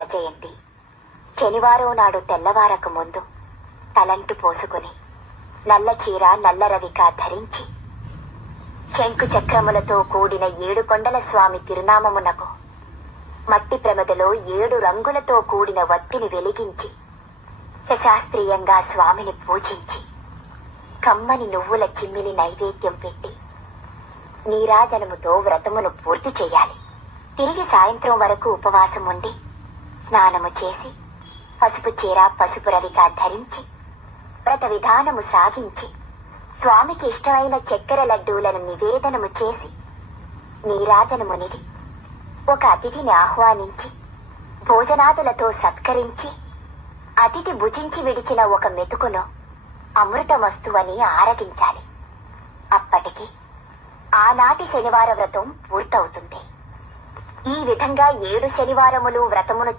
జయంతి శనివారం నాడు తెల్లవారక ముందు తలంటు పోసుకుని నల్ల చీర నల్ల రవిక ధరించి శంకు చక్రములతో కూడిన 7 కొండల స్వామి తిరునామమునకు మట్టి ప్రమదలో 7 రంగులతో కూడిన వత్తిని వెలిగించి శశాస్త్రీయంగా స్వామిని పూజించి కమ్మని నువ్వుల చిమ్మిలి నైవేద్యం పెట్టి నీరాజనముతో వ్రతమును పూర్తి చేయాలి. తిరిగి సాయంత్రం వరకు ఉపవాసం ఉండి స్నానము చేసి పసుపు చీర పసుపు రవిక ధరించి వ్రత విధానము సాగించి స్వామికి ఇష్టమైన చక్కెర లడ్డూలను నివేదనము చేసి నీరాజనమునిది ఒక అతిథిని ఆహ్వానించి భోజనాదులతో సత్కరించి అతిథి భుజించి విడిచిన ఒక మెతుకును అమృత వస్తువని ఆరగించాలి. అప్పటికి ఆనాటి శనివార వ్రతం పూర్తవుతుంది. ఈ విధంగా 7 శనివారములు వ్రతమును